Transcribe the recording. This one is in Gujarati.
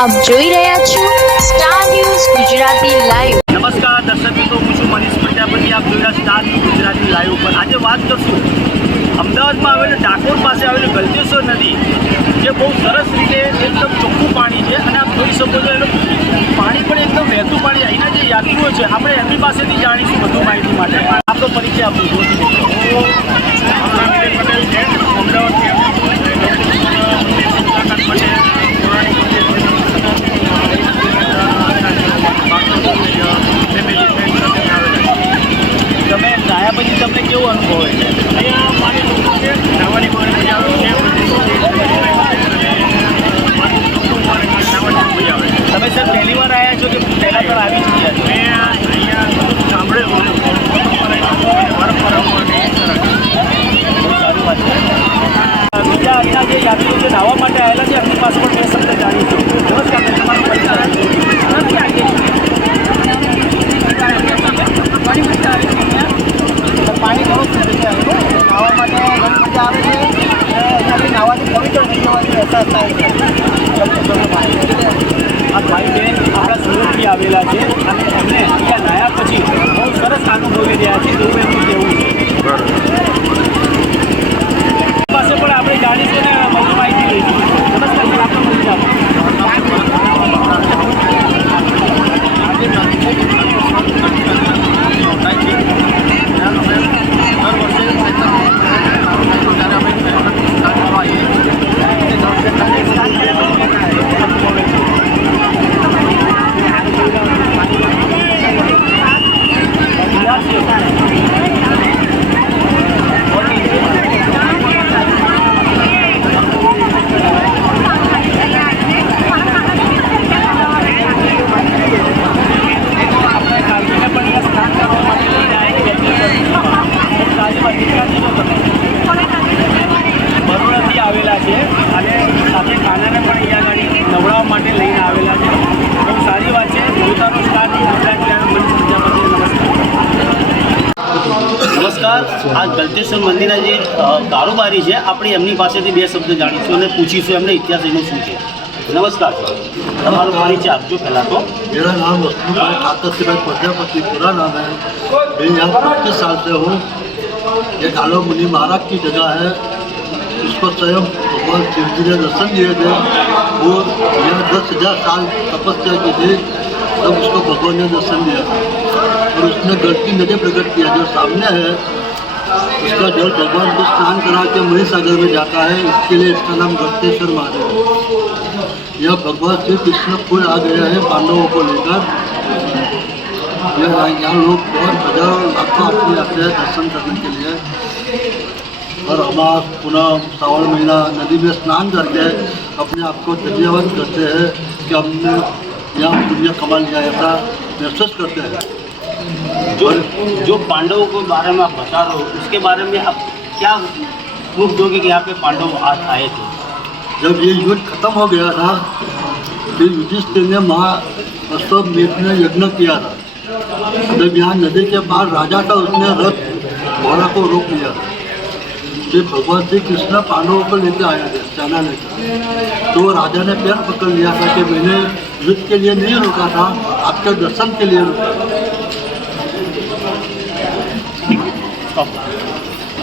આપ જોઈ રહ્યા છો સ્ટાર ન્યૂઝ ગુજરાતી લાઈવ। નમસ્કાર દર્શક મિત્રો, હું છું મનીષ પ્રજાપતિ। આપ જોઈ રહ્યા સ્ટાર ન્યૂઝ ગુજરાતી લાઈવ પર આજે વાત કરશું અમદાવાદમાં આવેલું ડાકોર પાસે આવેલું ગલતેશ્વર નદી, જે બહુ સરસ રીતે એકદમ ચોખ્ખું પાણી છે અને આપ જોઈ શકો છો એનું પાણી પણ એકદમ વહેતું પાણી। અહીંના જે યાત્રીઓ છે આપણે એમની પાસેથી જાણીશું વધુ માહિતી માટે। આપનો પરિચય આપો। તમે નાયા પછી તમને કેવો અનુભવ હોય છે? અહીંયા પાણી ચોખ્ખું છે, નાવાની બહુ મજા આવે છે, તમે સર પહેલી વાર આવ્યા છો કે પહેલાં પણ આવી ચૂક્યા છો? મેં અહીંયા સાંભળેલું વારંવાર આવવાની બહુ સારી વાત છે। બીજા અહીંના જે યાત્રીઓ જે નાહવા માટે આવેલા છે એમની પાસે પણ બે શબ્દ જાણીશું। નમસ્કાર, તમારું પરિચય આપો। પાણી ઘણું શુદ્ધ છે, નાહવા માટે ઘણી મજા આવે છે અને અહીંયાથી નાહવાથી પવિત્ર થઈ જવાનો અહેસાસ થાય છે। આ ભાઈ બેન આપણા સુરતથી આવેલા છે અને એમને અહીંયા નાહ્યા પછી બહુ સરસ અનુભવી રહ્યા છે એવું એમનું કહેવું છે। પાસે પણ આપણે જાણીશું ને વધુ માહિતી લઈશું। નમસ્કાર સર, આપનો પરિચય આપો। બરોડાથી આવેલા છે અને સાથે ખાનાને પણ અહીંયા ગાડી નવડાવવા માટે લઈને આવેલા છે। બહુ સારી વાત છે। પોતાનો સ્ટાર નમસ્કાર। આ ગલતેશ્વર મંદિરના જે કારોબારી છે આપણે એમની પાસેથી બે શબ્દ જાણીશું અને પૂછીશું એમને ઇતિહાસ એનો શું છે। नमस्कार, તમારો પરિચय આપજો પહેલાં તો। मेरा नाम वस्तुभाई ठाकर से भाई प्रजापति पूरा नाम है। मैं यहाँ 25 साल से हूँ। ये कालो मुनि महाराज की जगह है। इसको स्वयं भगवान शिव जी ने दर्शन दिए थे और यह 10,000 साल तपस्या की थी, तब उसको भगवान ने दर्शन दिया था और उसने गढ़ती नदी प्रकट किया जो सामने है। उसका जल भगवान को स्नान करा के महीसागर में जाता है, इसके लिए इसका नाम गलतेश्वर महादेव है। यह भगवान श्री कृष्ण खुद आ गया है पांडवों को लेकर। यहाँ लोग बहुत हजारों लाखों आदमी आते हैं दर्शन करने के लिए। और अमास पूनम श्रावण महीना नदी में स्नान करके अपने आप को धन्यवाद करते हैं कि हमने यहाँ पुण्य कमा लिया, ऐसा महसूस करते हैं। जो पांडवों के बारे में आप बता रहे हो उसके बारे में आप क्या प्रूफ दोगे कि यहाँ पे पांडव आज आए थे? जब ये युद्ध खत्म हो गया था फिर युधिष्ठिर ने महाअश्वमेध में यज्ञ किया था। जब यहाँ नदी के पार राजा था उसने रथ घोड़ा को रोक लिया। फिर भगवान श्री कृष्ण पांडवों को लेकर आए थे सेना लेकर, तो राजा ने पैर पकड़ लिया था कि मैंने युद्ध के लिए नहीं रोका था, आपके दर्शन के लिए रोका।